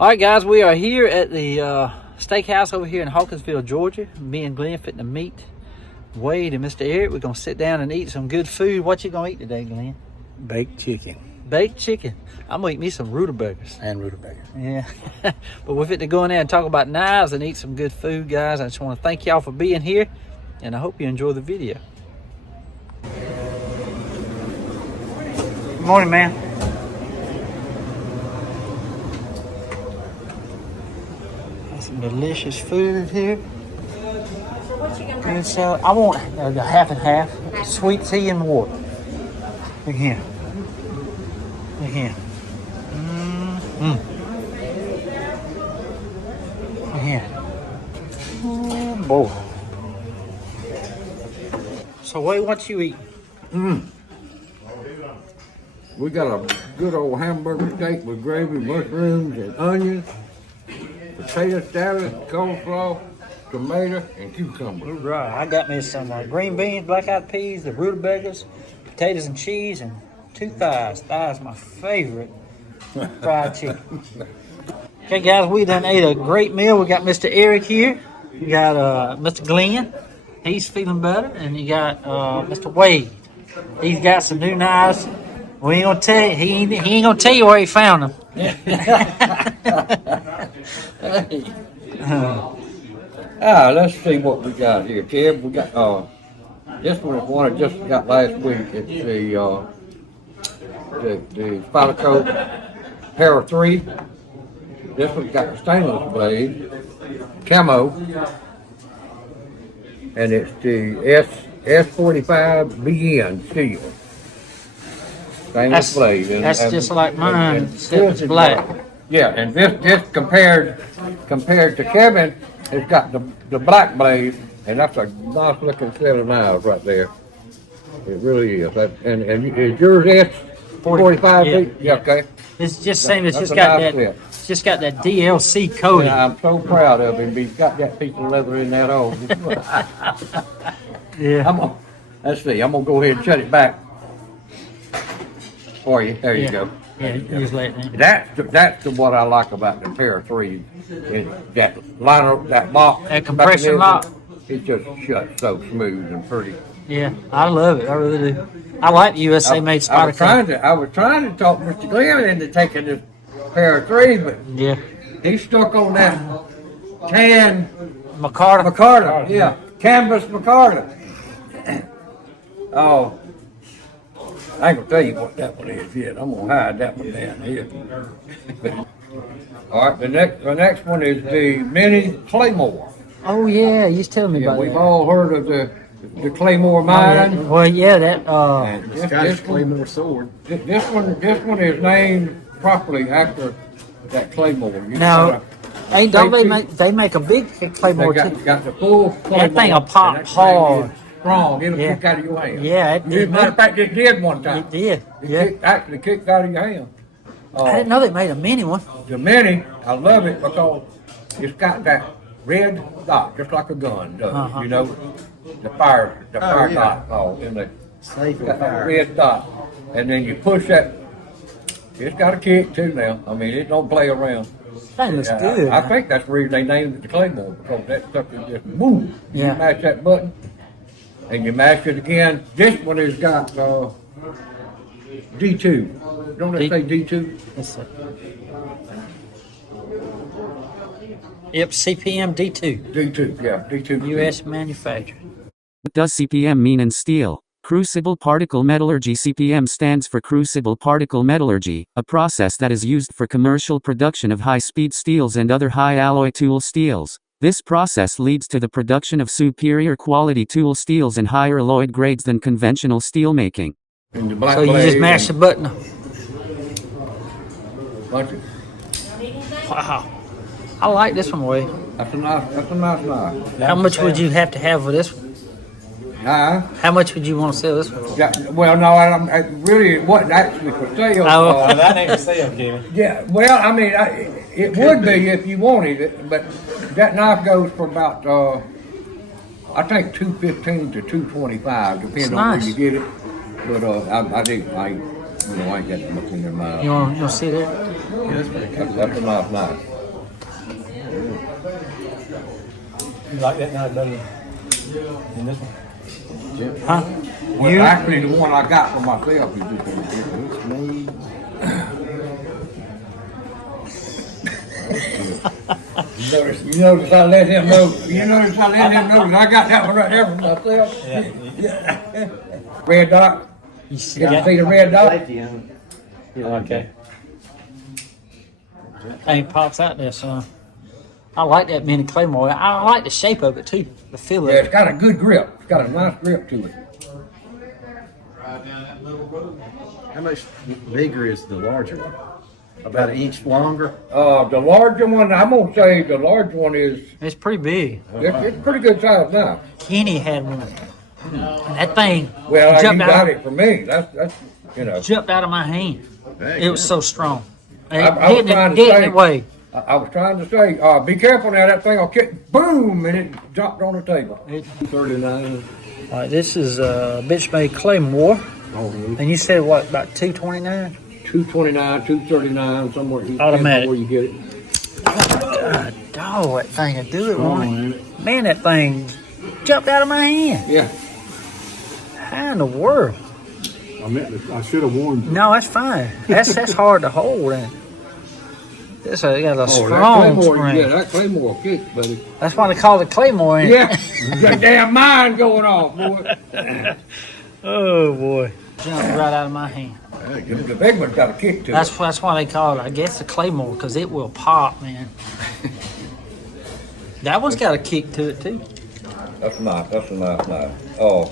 All right, guys, we are here at the steakhouse over here in Hawkinsville, Georgia. Me and Glenn fitting to meet Wade and Mr. Eric. We're gonna sit down and eat some good food. What you gonna eat today, Glenn? Baked chicken. Baked chicken. I'm gonna eat me some rutabagas. And rutabaga. Yeah. But we're fit to go in there and talk about knives and eat some good food, guys. I just want to thank y'all for being here, and I hope you enjoy the video. Good morning, man. Some delicious food here. Good salad. I want a half and half. Sweet tea and water. Look here. Look here. Look here. Oh boy. So Wade, what you eat? We got a good old hamburger steak with gravy, mushrooms, and onions, potato salad, coleslaw, tomato, and cucumber. Right. I got me some green beans, black-eyed peas, the rutabagas, potatoes and cheese, and 2 thighs. Thighs my favorite fried chicken. Okay, guys, we done ate a great meal. We got Mr. Eric here. We got Mr. Glenn. He's feeling better. And you got Mr. Wade. He's got some new knives. We ain't gonna tell you. He ain't gonna tell you where he found them. Let's see what we got here, Kev. We got this one is one I just got last week. It's the Spyercos Para 3. This one's got the stainless blade, camo, and it's the S45 BN steel. Stainless blade. That's just like mine, except it's black. Yeah, and this compared to Kevin, it's got the black blade, and that's a nice looking set of knives right there. It really is. And is yours S45? Yeah, okay. It's just same. It's just got that. It's just got that DLC coating. Yeah, I'm so proud of him. He's got that piece of leather in that hole. Yeah. Let's see. I'm gonna go ahead and shut it back for you. There you go. Yeah, just let me. That's what I like about the Para 3. Is that liner, that lock, That compression lock. It just shuts so smooth and pretty. Yeah, I love it. I really do. I like USA made Spyercos. I was trying to talk Mr. Glenn into taking this Para 3, but Yeah. he's stuck on that tan McCarter. yeah, canvas McCarter. Oh, I ain't gonna tell you what that one is yet. I'm gonna hide that one down here. All right, the next one is the Mini Claymore. Oh yeah, you was telling me about We've that. all heard of the Claymore mine. Well, yeah, that. And this Claymore sword. This one is named properly after that Claymore. Now, don't they make a big Claymore too? Got the full Claymore. That thing will pop and that thing hard. is strong. It'll Yeah. kick out of your hand. Yeah, Matter of fact, it did one time. It did. It Yeah. actually kicked out of your hand. I didn't know they made a mini one. The Mini, I love it because it's got that red dot, just like a gun does. You know, the fire yeah. dot. Oh, in the Safe got and that fire. red dot, and then you push that. It's got a kick too now. I mean, it don't play around. That looks good. I think that's the reason they named it the Claymore, because that stuff is just boom. Yeah. You mash that button, and you mash it again. This one has got D2. Don't they say D2? Yes, sir. Yep, CPM D2, D2, yeah, D2. U.S. manufactured. What does CPM mean in steel? Crucible particle metallurgy. CPM stands for crucible particle metallurgy, a process that is used for commercial production of high-speed steels and other high-alloy tool steels. This process leads to the production of superior quality tool steels and higher alloyed grades than conventional steelmaking. And the black So you just blade mash the and button. bunch of- Wow. I like this one, Wade. That's a nice knife. How much would you have to have for this one? How much would you want to sell this one for? Yeah, well, no, I really it wasn't actually for sale. Oh. That ain't for sale, Kevin. Yeah, well, I mean, it would be if you wanted it, but that knife goes for about, I think $215 to $225, depending on nice. where you get it. But I You know, I ain't got to look in their mouth. You want to see that? Yeah, that's pretty cool. That's a nice knife. You like that knife better than this one? Huh? Well, You? actually, the one I got for myself is this one. You notice I let him know. You notice I let him know that I got that one right there for myself. Yeah. Red dot. You see You that? see the red dot? Okay. Thing pops out there, son. I like that mini claymore. I like the shape of it too. The feel of Yeah, it. it's got a good grip. It's got a nice grip to it. How much bigger is the larger one? About an inch longer? The larger one, I'm gonna say the larger one is It's pretty big. it's pretty good size now. Kenny had one. And that thing Well, you jumped got out, it for me. That's you know. jumped out of my hand. Dang, It was so strong. I was Getting trying it, to getting say- it way. I was trying to say, be careful now. That thing will kick, boom, and it dropped on the table. 39. All right, this is Benchmade claymore. Oh, And you said what, about 229? 229, 239, somewhere. Automatic. Where you get it. God, dog, that thing will do it, won't it? ain't it? Man, that thing jumped out of my hand. Yeah. How in the world? I should have warned you. No, that's fine. That's hard to hold. And it's got a that strong claymore, spring. yeah, that claymore kick, buddy. That's why they call it claymore. Ain't Yeah, it? you got damn mind going off, boy. Oh boy, jumped right out of my hand. The big one's got a kick to it. That's why they call it, I guess, the claymore, because it will pop, man. That one's got a kick to it too. That's nice. That's a nice knife. Oh,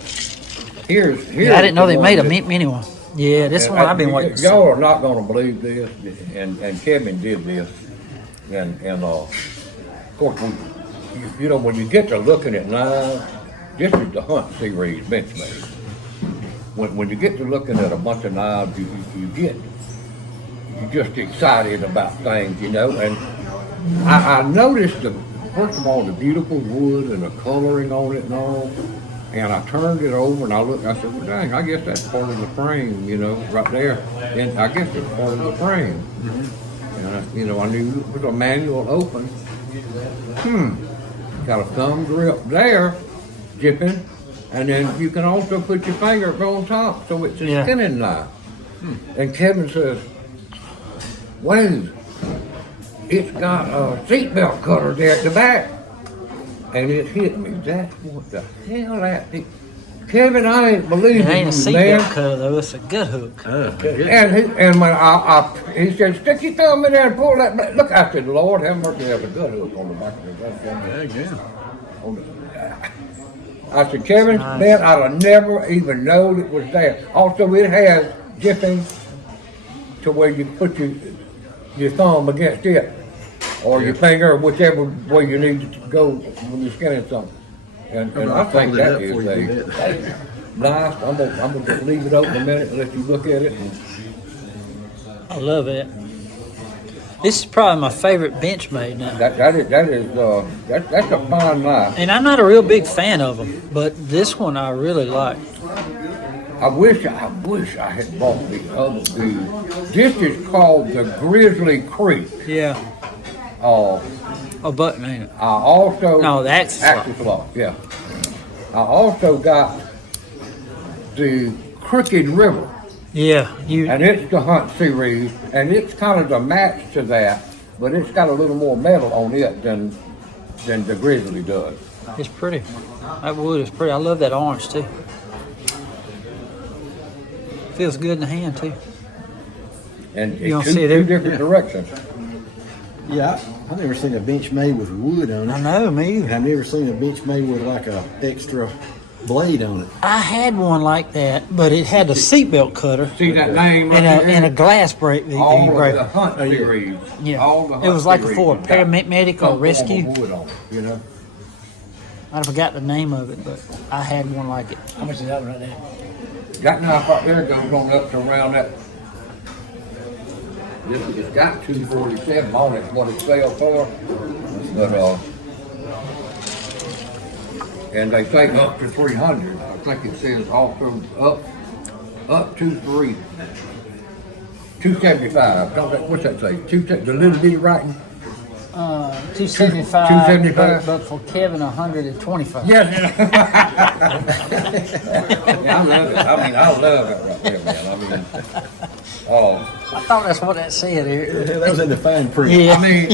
here's. Yeah, I didn't know the they one made a that- mini one. Yeah, this one I've been waiting to see. Y'all are not going to believe this, and Kevin did this, and of course, you know, when you get to looking at knives, this is the Hunt series Benchmade. When you get to looking at a bunch of knives, you're just excited about things, you know. And I noticed first of all the beautiful wood and the coloring on it and all. And I turned it over and I looked. I said, "Well, dang, I guess that's part of the frame, you know, right there." And I guess it's part of the frame. And you know, I knew it was a manual open. Got a thumb grip there, dipping, and then you can also put your finger up on top, so it's a Yeah. skinning knife. And Kevin says, "Wayne, it's got a seatbelt cutter there at the back." And it hit me. That's what the hell that is. Kevin, I ain't believing It ain't a you, man. seatbelt cutter though, it's a good hook. And when he said, "Stick your thumb in there and pull that." Look, I said, "Lord, have mercy, there's a good hook on the back of the gun." I said, "Kevin, Nice. man, I'd have never even known it was there." Also, it has dipping to where you put your thumb against it, or your finger, whichever way you need to go when you're skinning something. And I think that is nice. I'm gonna just leave it open a minute and let you look at it. I love it. This is probably my favorite Benchmade now. That's a fine knife. And I'm not a real big fan of them, but this one I really like. I wish I had bought the other two. This is called the Grizzly Creek. Yeah. I Oh, button, ain't it? also No, that's Axis Lock, yeah. I also got the Crooked River, yeah. and it's the Hunt series, and it's kind of the match to that, but it's got a little more metal on it than the Grizzly does. It's pretty. That wood is pretty. I love that orange too. Feels good in the hand too. And You don't it's see it two every- different directions. Yeah, I've never seen a bench made with wood on I it. know, me And either. I've never seen a bench made with like a extra blade on it. I had one like that, but it had a seatbelt cutter See that name right and a there? glass break. All of the breaker. Hunt series. Yeah. All the It Hunt was like series for a has got paramedic or some form rescue. of wood on it, you know? I forgot the name of it, but I had one like it. How much is that one right there? That knife right there goes on up to around that. It's got 247 on it, what it sells for. But, and they say up to 300. I think it says also up to 3. 275. What's that say? The little bitty writing? 275. 275. But for Kevin, 125. Yes. Yeah, I love it. I mean, I love it right there, man. I mean, oh, I thought that's what that said here. That was in the fine print. Yeah. I mean,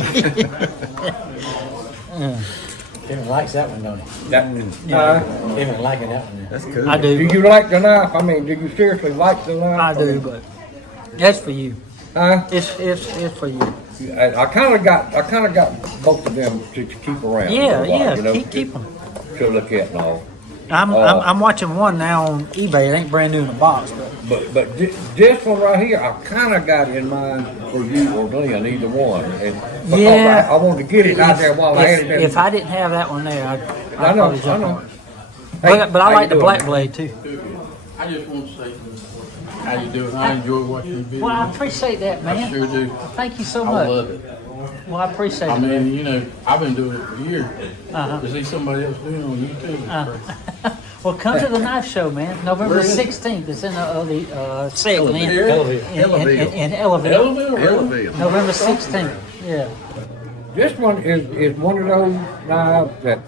Kevin likes that one, don't he? Kevin liking that one. That's cool. I do do. you like the knife? I mean, do you seriously like the knife? I do, but that's for you. Huh? It's for you. I kind of got both of them to keep around. Yeah, for a while, yeah. you know, Keep them. to look at and all. I'm watching one now on eBay. It ain't brand new in the box, But this one right here, I kind of got in mind for you or Glenn, either one. And because Yeah. I wanted to get it out there while I had it. if I didn't have that one there, I'd I know, probably jump I know. on it. But I how like you the doing, black man? blade too. I just want to say how you doing. I enjoy watching your videos. Well, I appreciate that, I man. sure do. Thank you so I much. love it. Well, I appreciate I it. mean, you know, I've been doing it for years. Uh-huh. To see somebody else doing it on YouTube is crazy. Well, come to the knife show, man. November Where is it? 16th. It's in the segment in Ellaville. Ellaville. Ellaville, really? Ellaville. November 16th. Yeah. This one is one of those knives that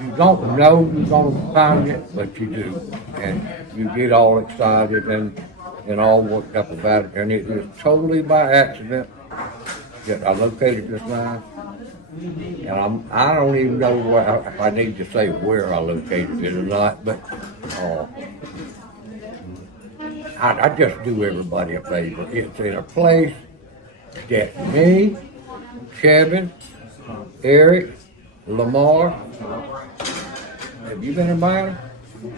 you don't know you're going to find it, but you do. And you get all excited and all worked up about it. And it was totally by accident that I located this knife. And I don't even know if I need to say where I located it or not, but I just do everybody a favor. It's in a place that me, Kevin, Eric, Lamar, have you been in mine?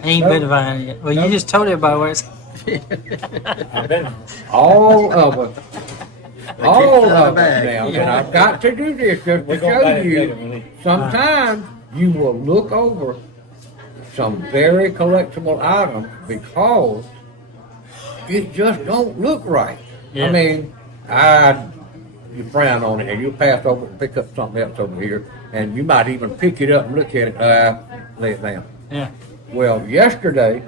Ain't been to buying it yet. Well, you just told everybody where it's. All of us. All fill out of the us bag. now. And I've got to do this just to show you. Sometimes you will look over some very collectible items because it just don't look right. Yeah. I mean, you frown on it and you pass over and pick up something else over here and you might even pick it up and look at it, lay it down. Yeah. Well, yesterday,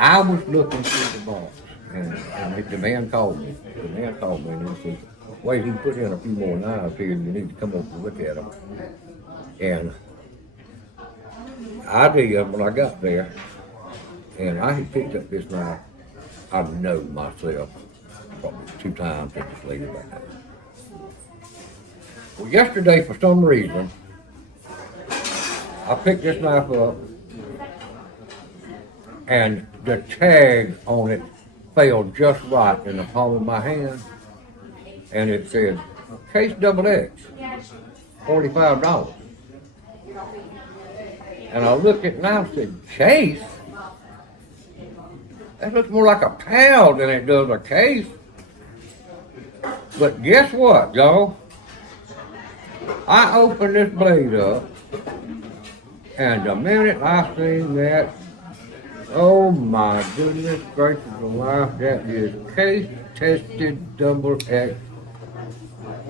I was looking through the box, and the man called me. The man called me and he said, "Wait, he put in a few more knives here. You need to come over and look at them." And I did when I got there, and I had picked up this knife. I know myself probably 2 times and just laid it back down. Well, yesterday, for some reason, I picked this knife up, and the tag on it fell just right in the palm of my hand, and it said, "Case XX, $45. And I looked at it and I said, "Case? That looks more like a pal than it does a case." But guess what, y'all? I opened this blade up, and the minute I seen that, oh my goodness gracious alive, that is case tested XX.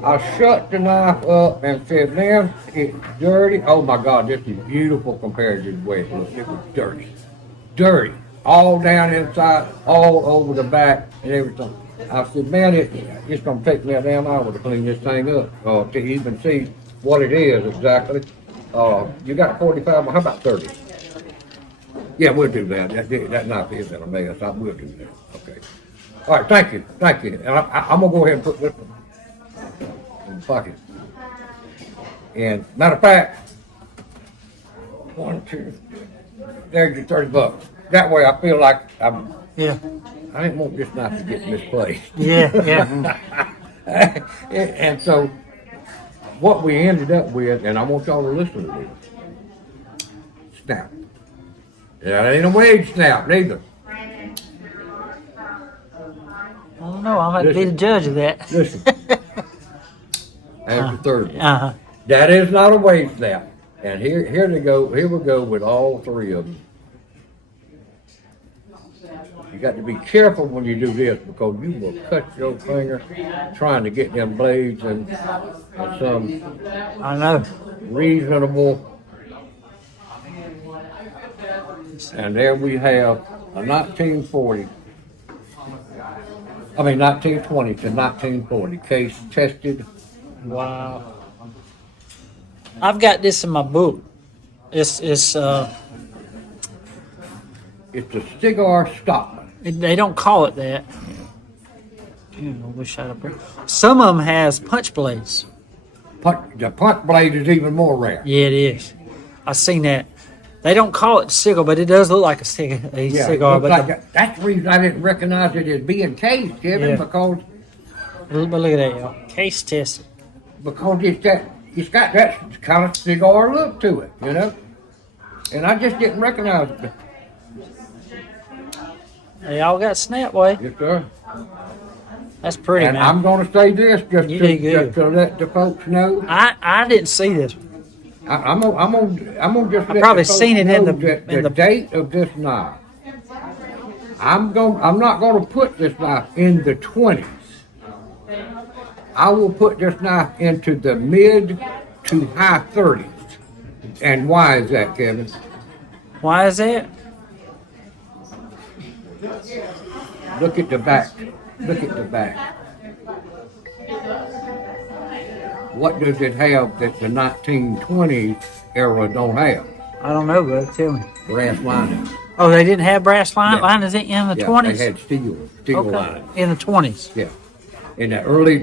I shut the knife up and said, "Man, it's dirty." Oh my God, this is beautiful compared to the way it looked. It was dirty. Dirty. All down inside, all over the back and everything. I said, "Man, it's going to take me a damn hour to clean this thing up, to even see what it is exactly." You got 45, well, how about 30? Yeah, we'll do that. That knife is in a mess. I will do that. Okay. All right, thank you. And I'm going to go ahead and put this one in the pocket. And matter of fact, 1, 2, there's your $30. That way I feel like I didn't want this knife to get misplaced. Yeah. And so what we ended up with, and I want y'all to listen to this. Snap. That ain't a wage snap, neither. I don't know. I'm going to be the judge of that. Listen. After 30. Uh-huh. That is not a wage snap. And here we go with all 3 of them. You got to be careful when you do this because you will cut your finger trying to get them blades and some I know. reasonable And there we have a 1920 to 1940 case tested. Wow. I've got this in my book. It's a cigar Stockman. they don't call it that. Damn, I wish I'd have been. Some of them has punch blades. The punch blade is even more rare. Yeah, it is. I've seen that. They don't call it cigar, but it does look like a cigar. It But looks like that's the reason I didn't recognize it as being cased, Kevin, Yeah. because but look at that, y'all. Case tested. it's got that kind of cigar look to it, you know. And I just didn't recognize it. They all got snap way. Yes, sir. That's pretty, And man. I'm going to say this You did good. just to let the folks know. I didn't see this. I'm gonna just. I probably let the folks seen it in know the- that in the- date of this knife. I'm not gonna put this knife in the 20s. I will put this knife into the mid to high 30s. And why is that, Kevin? Why is that? Look at the back. Look at the back. What does it have that the 1920s era don't have? I don't know, bro. Tell me. Brass lining. Oh, they didn't have brass Yeah. liners in the Yeah, 20s? they had steel lining. In the 20s. Yeah. In the early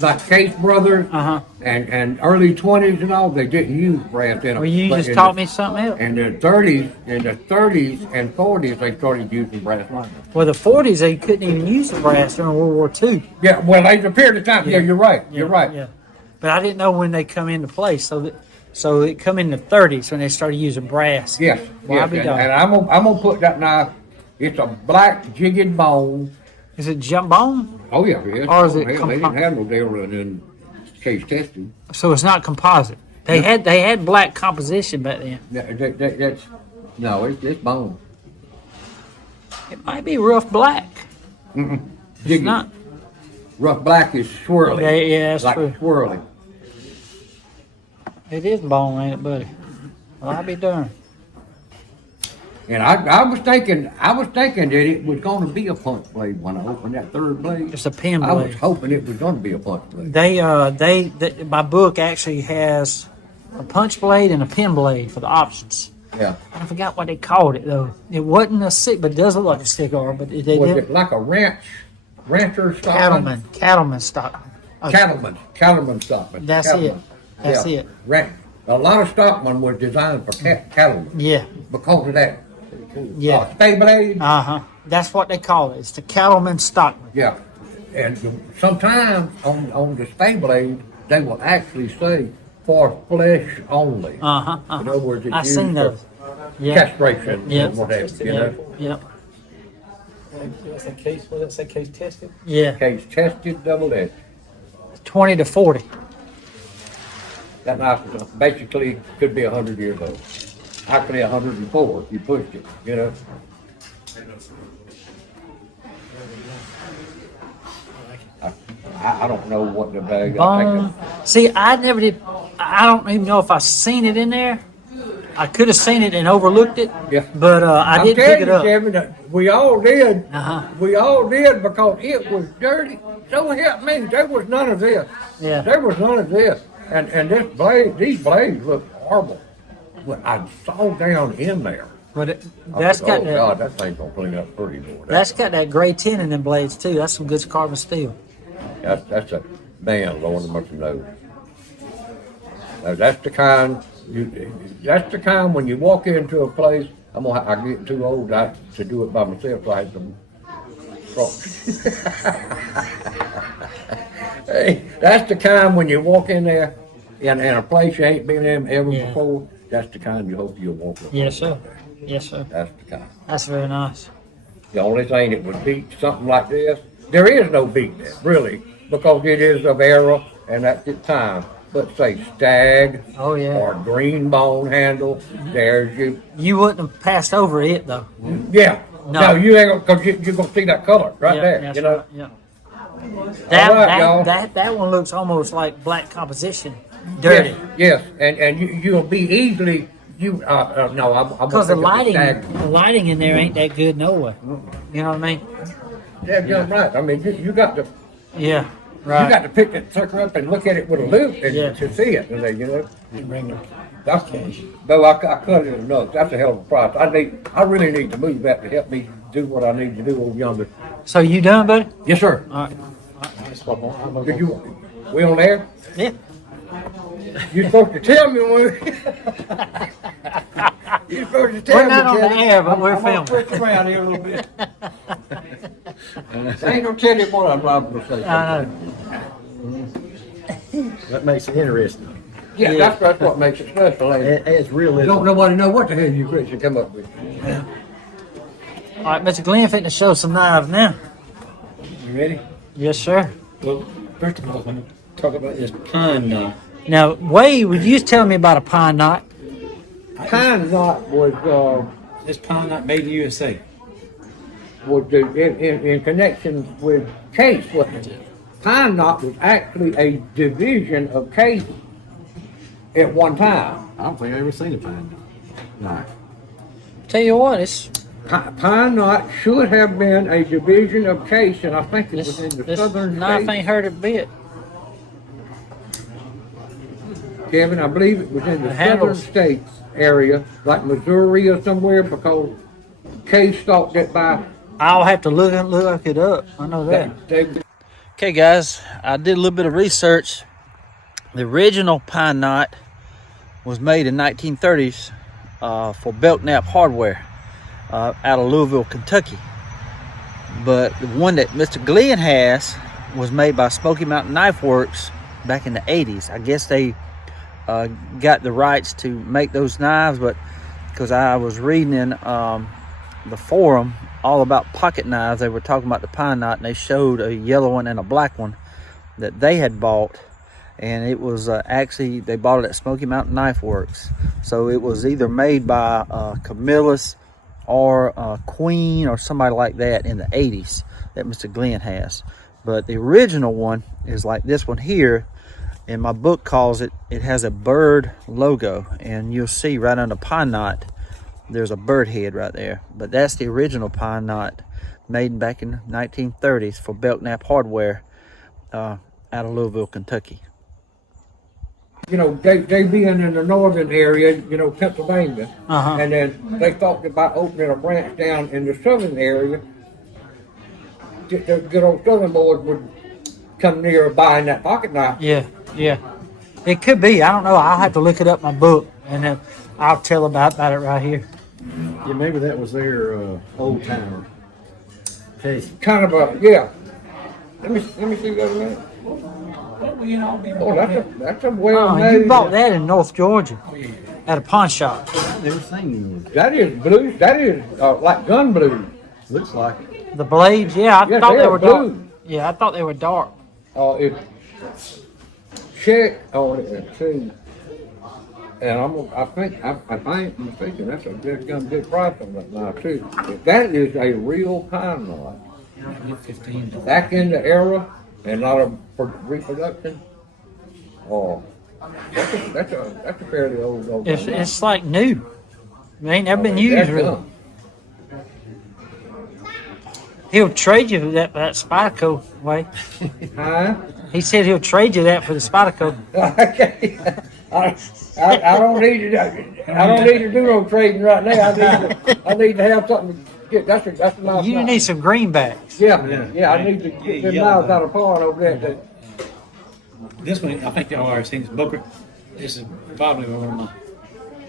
like Case Brothers Uh-huh. and early 20s and all, they didn't use brass in them. Well, you But just in taught the- me something else. In the 30s and 40s, they started using brass liners. Well, the 40s, they couldn't even use the brass during World War II. Yeah, well, there's a period of time. Yeah, you're right. You're right. Yeah. But I didn't know when they come into play. So it come in the 30s when they started using brass. Yes, Well, I'll yes. be And, done. and I'm gonna put that knife. It's a black jigged bone. Is it jump bone? Oh yeah, it is. Or is it Hell, they didn't have no deal in case testing. So it's not composite. They had black composition back then. That's no, it's bone. It might be rough black. It's Jigged. not. Rough black is swirly. Yeah, that's like true. swirly. It is bone, ain't it, buddy? Well, I'll be darned. And I was thinking that it was going to be a punch blade when I opened that third blade. It's a pen I was blade. hoping it was going to be a punch blade. My book actually has a punch blade and a pen blade for the options. Yeah. I forgot what they called it though. It wasn't a stick, but it does look like a cigar. But they Was did it like a rancher stockman? cattleman stock. Cattleman stockman. That's Cattleman. it. That's Yeah. it. A lot of stockman was designed for cattlemen Yeah, because of that. yeah. Stay blade. That's what they call it. It's the cattleman stockman. Yeah. And sometimes on the stay blade, they will actually say for flesh only. In other words, it's I used seen for those. Yeah, castration Yeah. and whatever, you know. yeah, What's that case? What does that say? Case tested? yeah. Case tested, double edged. 20 to 40. That knife is basically could be 100 years old. Actually 104 if you pushed it, you know. I don't know what the value. Bone. See, I never did. I don't even know if I seen it in there. I could have seen it and overlooked it. Yeah. But I I'm didn't pick telling it you, up. Kevin, that we all did. Uh-huh. We all did because it was dirty. So help me, there was none of this. Yeah. There was none of this. And this blade, these blades look horrible. When I saw down in there, But I that's said, got oh that. God, that thing's gonna clean up pretty boy. That's got that gray tin in them blades too. That's some good carbon steel. That's a man, Lord have mercy knows. Now, that's the kind. That's the kind when you walk into a place. I'm getting too old to do it by myself. So I have to. Hey, that's the kind when you walk in there in a place you ain't been in ever Yeah. before. That's the kind you hope you'll walk in. Yes, sir. Yes, sir. That's the kind. That's very nice. The only thing that would beat something like this, there is no beat there, really, because it is of era and at the time. But say stag Oh yeah. or green bone handle, there's you. You wouldn't have passed over it though. Yeah. No. No, you ain't gonna, because you're going to see that color right Yeah, there, that's you know. right, yeah. That, right, y'all. that one looks almost like black composition. Dirty. Yes, and you'll be easily No, I'm Because gonna the lighting in there ain't that good no way. You know what I mean? Yeah, you're right. I mean, you got to Yeah, you got right. to pick that sucker up and look at it with a loupe and Yeah. to see it. And you know, Bring them. that's though I cut it enough. That's a hell of a price. I really need to move that to help me do what I need to do over yonder. So you done, buddy? Yes, sir. All right. Did you? We on there? Yeah. You're supposed to tell me when. You're supposed to tell We're me. not on the Teddy. air, but we're I'm gonna filming. switch around here a little bit. I ain't gonna tell you what I'm liable to say. I know. That makes it interesting. Yeah, that's what makes it special. Ain't it? It's realism. Don't nobody know what the hell you Christian come up with. All right, Mr. Glenn, fitting to show some knives now. You ready? Yes, sir. Well, first of all, I'm going to talk about this pine knot. Now, Wade, would you telling me about a pine knot? Pine knot was This pine knot made in USA. in connection with case, wasn't it? Pine knot was actually a division of case at one time. I don't think I've ever seen a pine knot. Tell you what, it's Pine knot should have been a division of case, and I think it was in the this southern knife states. ain't hurt a bit. Kevin, I believe it was in the The southern handles. states area, like Missouri or somewhere, because case thought that by I'll have to look it up. I know that. they Okay, guys, I did a little bit of research. The original pine knot was made in 1930s for Belknap Hardware out of Louisville, Kentucky. But the one that Mr. Glenn has was made by Smoky Mountain Knife Works back in the 80s. I guess they got the rights to make those knives, but because I was reading in the forum all about pocket knives, they were talking about the pine knot, and they showed a yellow one and a black one that they had bought, and it was actually, they bought it at Smoky Mountain Knife Works. So it was either made by Camillus or Queen or somebody like that in the 80s that Mr. Glenn has. But the original one is like this one here, and my book calls it, it has a bird logo, and you'll see right on the pine knot there's a bird head right there. But that's the original pine knot made back in 1930s for Belknap Hardware out of Louisville, Kentucky. you know, they being in the northern area, you know, Pennsylvania, and then they thought about opening a branch down in the southern area. The good old southern boys would come near buying that pocket knife. Yeah. It could be. I don't know. I'll have to look it up in my book, and then I'll tell about it right here. Yeah, maybe that was their old timer. Case. Kind of a, yeah. Let me see that a minute. Oh, that's a Oh, well-made. you bought that in North Georgia at a pawn shop. I've never seen one. That is blue. That is like gun blue. Looks like it. The blades, yeah, I Yes, thought they they are were dark. blue. Yeah, I thought they were dark. If check on it and see. And I think I ain't mistaken. That's a good price on that knife too. If that is a real pine knot, 15. back in the era and not a reproduction. Oh, that's a fairly old knife. It's like new. It ain't never been used really. He'll trade you that Spyercos way. Huh? He said he'll trade you that for the Spyercos. Okay. I don't need to. I don't need to do no trading right now. I need to have something to get. That's a nice. You knife. need some greenbacks. Yeah. I need to get them knives out of pawn over there. This one, I think y'all already seen this. Booker. This is probably one of my.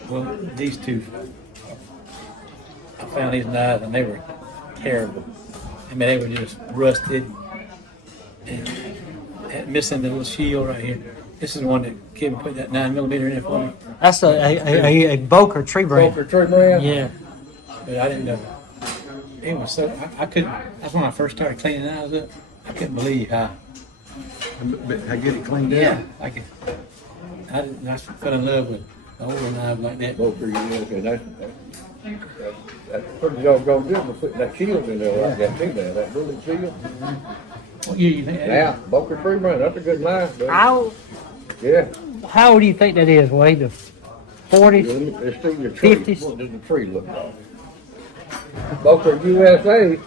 Well, these two. I found these knives and they were terrible. I mean, they were just rusted and had missing the little shield right here. This is the one that Kevin put that 9mm in there for me. That's a Boker tree brand. Broker tree brand. Yeah. But I didn't know. It was so, I couldn't, that's when I first started cleaning knives up. I couldn't believe how. But how good it cleaned Yeah. out. I fell in love with the older knives like that. Broker, yeah, okay, that's pretty doggone good for putting that shield in there like that too. That bullet shield. What year you think that is? Yeah, Boker tree brand. That's a good knife. Buddy. How Yeah. old do you think that is, Wade? 40s. Let's see the tree. 50s. What does the tree look like? Boca USA.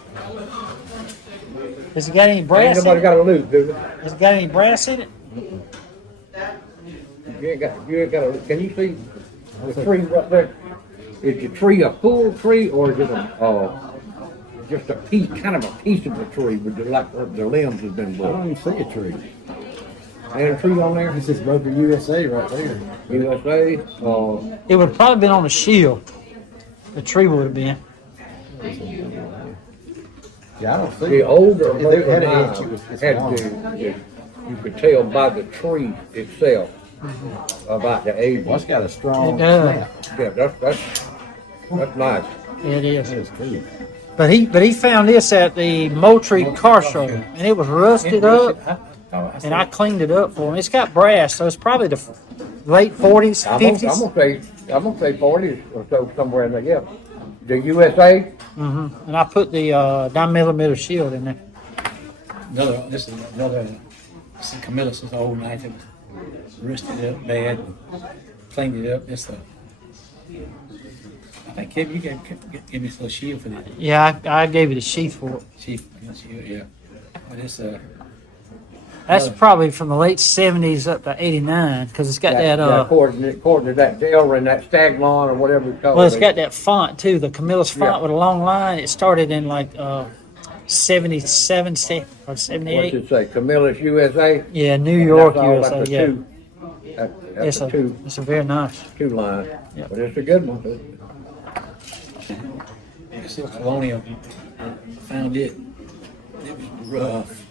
Has it got any Ain't brass in nobody it? got a loop, do they? Has it got any brass in it? You ain't got a, can you see the tree right there? Is the tree a full tree or is it just a piece, kind of a piece of the tree with the limbs has been I broken? don't even see a tree. Ain't a tree on there? This is Boca USA right there. USA, It would have probably been on the shield. The tree would have been. Yeah, I don't see the it. older If they had Boca an knives inch, it's had long. you could tell by the tree itself about the age. Well, it's got a strong It does. snap. Yeah, that's nice. It is. That is cool. But he found this at the Moultrie car show, and it was rusted up, and I cleaned it up for him. It's got brass, so it's probably the late 40s, I'm 50s. gonna say 40s or so, somewhere in there. Yeah, the USA. And I put the 9mm shield in there. This is Camillus, this old knife that was rusted up bad, cleaned it up. I think Kevin, you gave me a little shield for that. Yeah, I gave it a sheath for it. Shield, yeah. But it's That's probably from the late 70s up to 89, because it's got that, according to that Delrin, that Staglon or whatever it's called. well, it's got that font too, the Camillus font with a long line. It started in like 77 or What's 78. it say? Camillus USA. Yeah, New York, That's all, USA. that's a Yeah, two. That's a two it's a very nice. line. Yep. But it's a good one. still colonial. Found it. It was rough.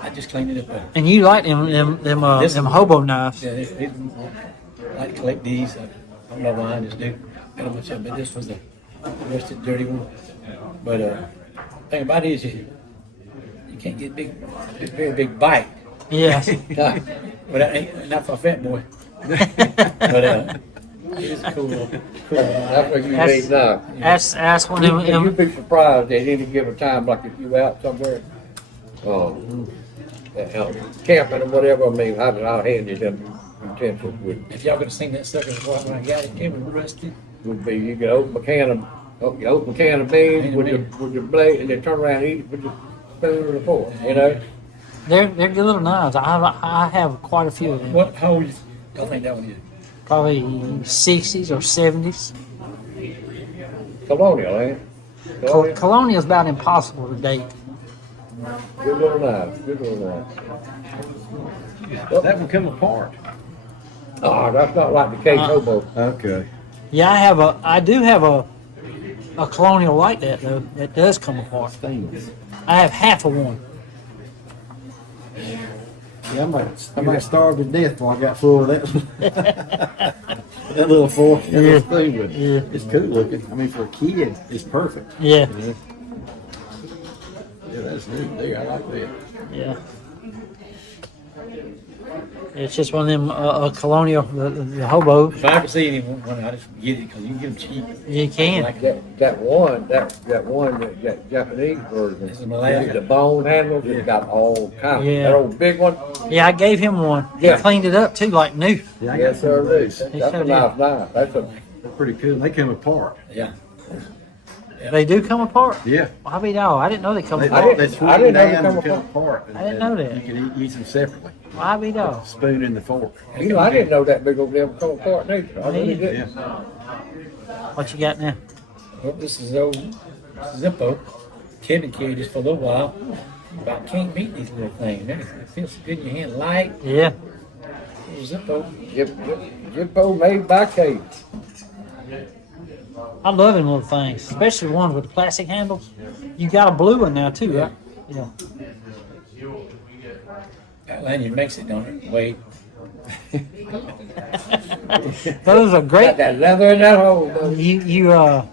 I just cleaned it up. And you like them hobo knives? Yeah, I like to collect these. I don't know why, I just do. I don't much of it, but this was the rusted, dirty one. But thing about it is you can't get very big bite. Yeah. But that ain't not for a fat boy. But it's cool. That's what you need now. That's one of You'd them. be surprised at any given time, like if you out somewhere, camping or whatever. I mean, I'll hand you them utensils. If y'all could have seen that sucker when I got it, it was rusted. Would be you could open a can of beans with your blade and then turn around and eat it with the spoon or the fork. You know. They're good little knives. I have quite a few of them. How old is y'all think that one is? Probably 60s or 70s. Colonial, ain't it? Colonial. Colonial's about impossible to date. Good little knife. Good little knife. That would come apart. Oh, that's not like the case hobo. Okay. Yeah, I do have a Colonial like that though. That does come apart. Things. I have half of one. Yeah, I might starve to death when I got full of that. That little fork and little spoon with it. Yeah. It's cool looking. I mean, for a kid, it's perfect. Yeah, Yeah, that's neat there. I like that. yeah. It's just one of them Colonial, the hobo. If I ever see anyone, I just get it because you can get them cheap. You can. Like That Japanese version. This is Malaya. The bone handles, it's got all kinds. Yeah. That old big one. Yeah, I gave him one. He Yeah. cleaned it up too, like new. Yeah, I got Yes, sir. some of these. That's sure a did. nice knife. They're pretty cool. They come apart. Yeah. They do come apart. Yeah. Well, I mean, I didn't know they come They, apart. they I swing didn't know they down and come come apart. I didn't know that. You can use them separately. Well, I mean, Spoon and the fork. You know, I didn't know that big old damn come apart neither. I really Yeah. didn't. Yeah. What you got now? Well, this is old Zippo. Kevin carried this for a little while. About can't beat these little things. Man, it feels so good in your hand. Light. Yeah. Little Zippo. Zippo made by Kate. I love them little things, especially ones with the plastic handles. You got a blue one now too, right? Yeah. That lanyard makes it, don't it? Wait. Those are Got great. that leather in that hole. Though.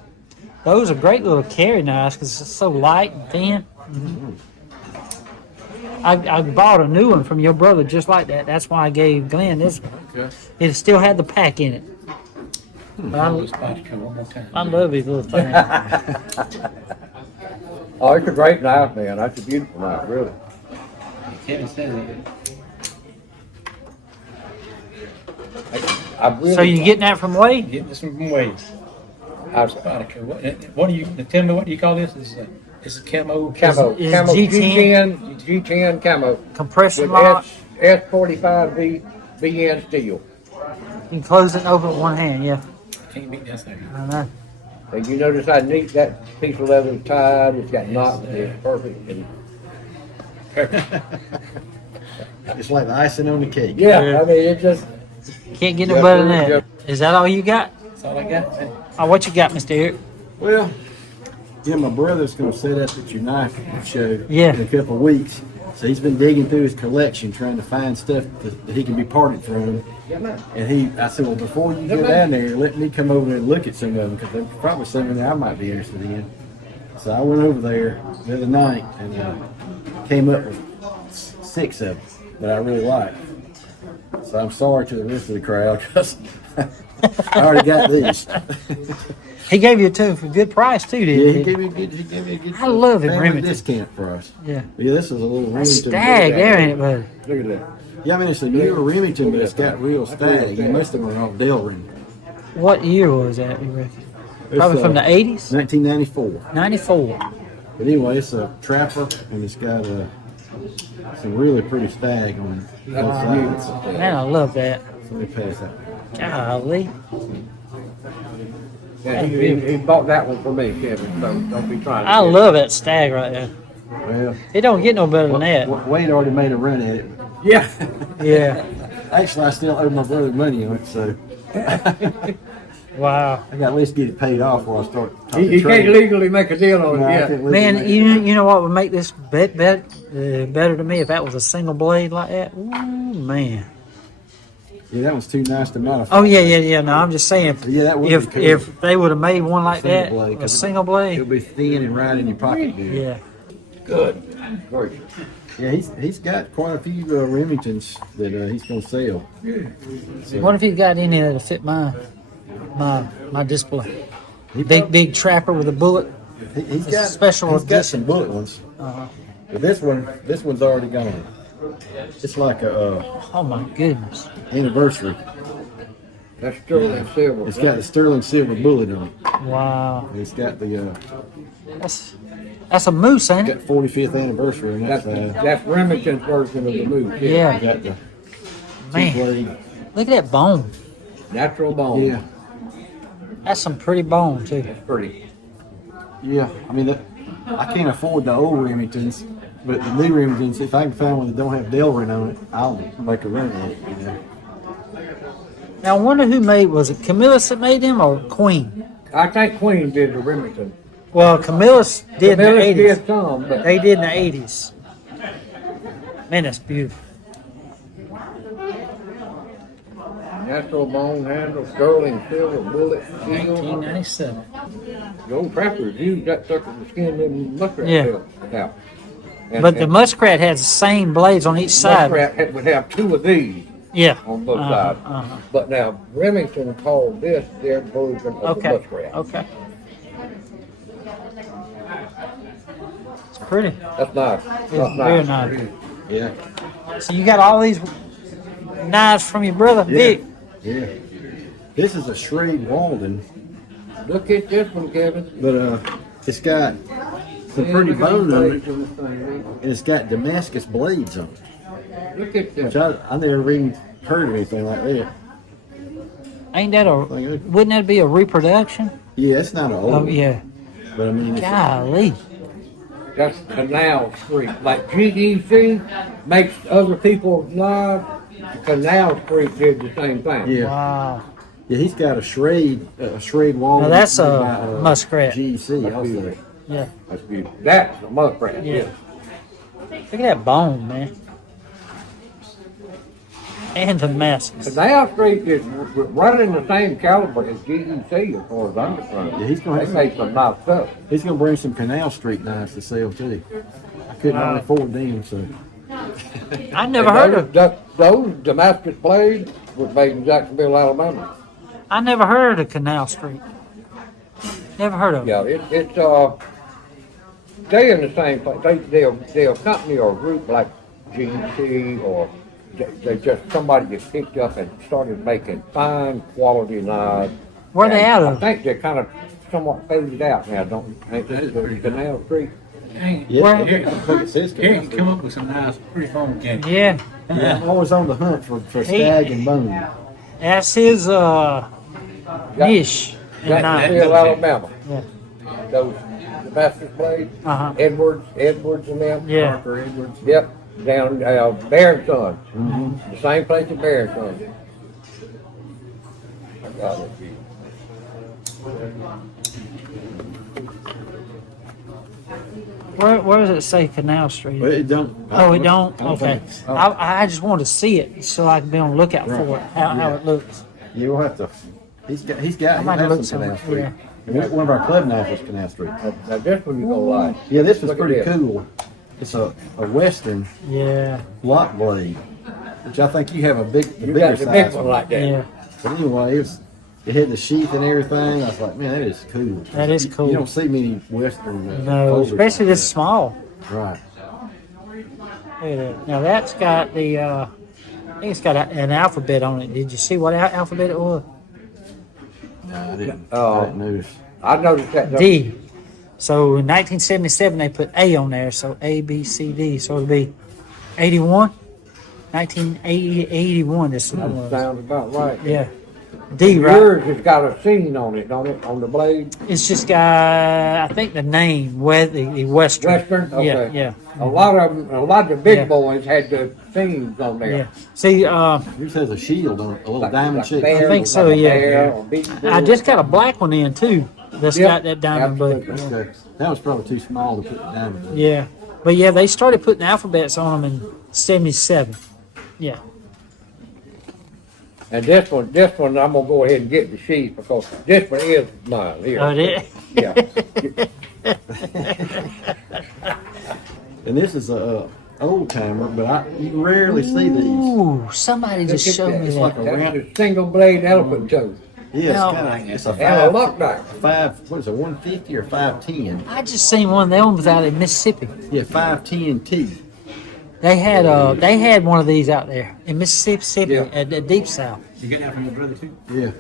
Those are great little carry knives because it's so light and thin. I bought a new one from your brother just like that. That's why I gave Glenn this one. Okay. It still had the pack in it. But This spot come one more time. I love these little things. Oh, it's a great knife, man. That's a beautiful knife, really. Kevin said it. I really. So you getting that from Wade? Getting this from Wade. I, What do you tell me? What do you call this? Is it camo? camo, Is camo, G10 G10 camo compression with lock? S45 BN steel. You can close it and open it with one hand. Yeah, Can't beat that thing. I know. And you notice how neat that piece of leather is tied. It's got knots. It's perfect. And It's like the icing on the cake. yeah, I mean it just. Can't get no Yeah, better than yeah. that. Is that all you got? That's all I got. Oh, what you got, Mr. Eric? Well, yeah, my brother's going to set up at your knife show Yeah. in a couple of weeks. So he's been digging through his collection trying to find stuff that he can be parted from. And I said, well, before you go down there, let me come over and look at some of them because there's probably something that I might be interested in. So I went over there the other night and came up with 6 of them that I really like. So I'm sorry to the rest of the crowd because I already got these. He gave you a two for a good price too, Yeah, didn't he gave me a good I love him, family Remington. discount for us. Yeah. Yeah, this is a little Remington. Stag there, ain't it, buddy? Look at that. Yeah, I mean, it's a newer Remington, but it's got real stag. And most of them are all Delrin. What year was that, you reckon? Probably from the 80s? 1994. 94. But anyway, it's a trapper, and it's got some really pretty stag on both sides. Man, I love that. So let me pass that. Golly. Yeah, he bought that one for me, Kevin. So don't be trying. To I get it. love that stag right there. Well, It don't get no better than that. Wade already made a run at it. Yeah. Yeah. Actually, I still owe my brother money on it, so Wow. I got to at least get it paid off before I start He talking can't trade. legally make a deal on No, it I yet. can't legally Man, make you know what would make this better to me if that was a single blade like that? Ooh, man. Yeah, that one's too nice to modify. Oh, yeah. No, I'm just saying. Yeah, that would If be cool. if they would have made one like Single that, blade, a 'cause single blade, It'll be thin and right in your pocket, dude. yeah. Good. Great. Yeah, he's got quite a few Remingtons that he's gonna sell. So, What if he got any that'll fit my display? he Big trapper with a bullet. he's a got special He's got edition. some bullet ones, Uh-huh. but this one's already gone. It's like a Oh my goodness. anniversary. That's sterling silver. It's got the sterling silver bullet on it. Wow. And it's got the That's a moose, ain't got it? 45th anniversary on that side. That's Remington's version of the moose. Yeah. Got the Man, blade. look at that bone. Natural bone. Yeah, That's some pretty bone too. Pretty. yeah. I mean, I can't afford the old Remingtons, but the new Remingtons, if I can find one that don't have Delrin on it, I'll make a run at it. You know. Now I wonder who was it Camillus that made them or Queen? I think Queen did the Remington. Well, Camillus did in the Camillus 80s. did some, but They did in the 80s. Man, that's beautiful. natural bone handle, sterling silver bullet, steel. 1997. The old trappers used that sucker to skin them muskrat Yeah. tails out. And- But the and muskrat has the same blades on each side. would have 2 of these Yeah. on both sides. But now Remington called this their version of the Okay. muskrat. Okay. It's pretty. That's nice. It's That's very nice. nice. Yeah, So you got all these knives from your brother, yeah, Vic. yeah. This is a Schrade Walden, Look at this one, Kevin. but it's got some pretty Look at bone these on blades it, on this thing, and it's got Damascus blades on it. man. Look at Which this. I never even heard of anything like that. Ain't that wouldn't that be a reproduction? Yeah, it's not an old Oh one, yeah. but I mean, it's, Golly. That's Canal Street. Like GEC makes other people's lives, Canal Street did the same thing. yeah, Wow. yeah. He's got a Schrade Walden. Now that's a by, muskrat. GC also. Yeah. That's beautiful. That's a muskrat. Yeah. Look at that bone, man. And the masses. Canal Street is running the same caliber as GEC as far as I'm concerned. Yeah, he's gonna They have make some nice stuff. He's gonna bring some Canal Street knives to sell too. I couldn't only afford them, so I never heard of Those Damascus blades was made in Jacksonville, Alabama. I never heard of Canal Street. Never heard of it. Yeah, it's they in the same place. They're a company or a group like GC or they just, somebody just picked up and started making fine quality knives. Where they out I of? think they're kind of somewhat faded out now, ain't this the Canal Street? Hey, Yeah, Well- I think it says Gary can come up with some nice, pretty phone games. Yeah. Yeah, I'm always on the hunt for stag and bone. That's his niche. in knives. Jacksonville, Alabama. Yeah. Those Damascus blades, Uh-huh. Edwards and them. Yeah. Parker Edwards. Yep, down Bear and Son. The same place as Bear and Son. I got it. Where does it say Canal Street? Well, it don't. Oh, it don't? I don't Okay. think so. I just wanted to see it so I can be on the lookout for it, how it looks. You'll have to. He's got. I might he'll look have some Canal somewhere, Street. And one of our club knives was Canal Street. Now this one you gonna like. Yeah, this was Look at pretty this. cool. It's a Western Yeah, lock blade, which I think you have the You bigger got the big size one like that. yeah. But anyway, it had the sheath and everything. I was like, man, that is cool. That is cool. You don't see many Western. No, folders especially like this small. that. Right. Look at that. Now that's got the, I think it's got an alphabet on it. Did you see what alphabet it was? No, I didn't. Oh. I didn't notice. I noticed that. D. So in 1977 they put A on there, so A, B, C, D. So it'll be 81? 1981 this one was. Sounds about right. Yeah. D, right? Yours has got a scene on it, don't it? On the blade? It's just got, I think the name, the Western. Western? Yeah, Okay. yeah. A lot of the big Yeah. boys had the scenes on there. Yeah. See, Yours has a shield on it, a little Like- diamond like shape. bear, I think so, like a yeah. bear or big I bull. just got a black one in too. That's Yep, got that diamond blade. absolutely. Okay. That was probably too small to put the diamond in. Yeah. But yeah, they started putting alphabets on them in 77. Yeah. And this one, I'm gonna go ahead and get the sheath because this one is mine here. Oh, it is? Yeah. And this is a old timer, but you rarely see these. Ooh, somebody just Look at showed that. me It's that. like a That's round. a single blade elephant toe. Yeah, Now- it's kind of it's a And a five. lock knife. What is it? 150 or 510? I just seen one of them was out in Mississippi. Yeah, 510T. They had one of these out there in Mississippi Yeah. at the Deep South. You get that from your brother too? Yeah.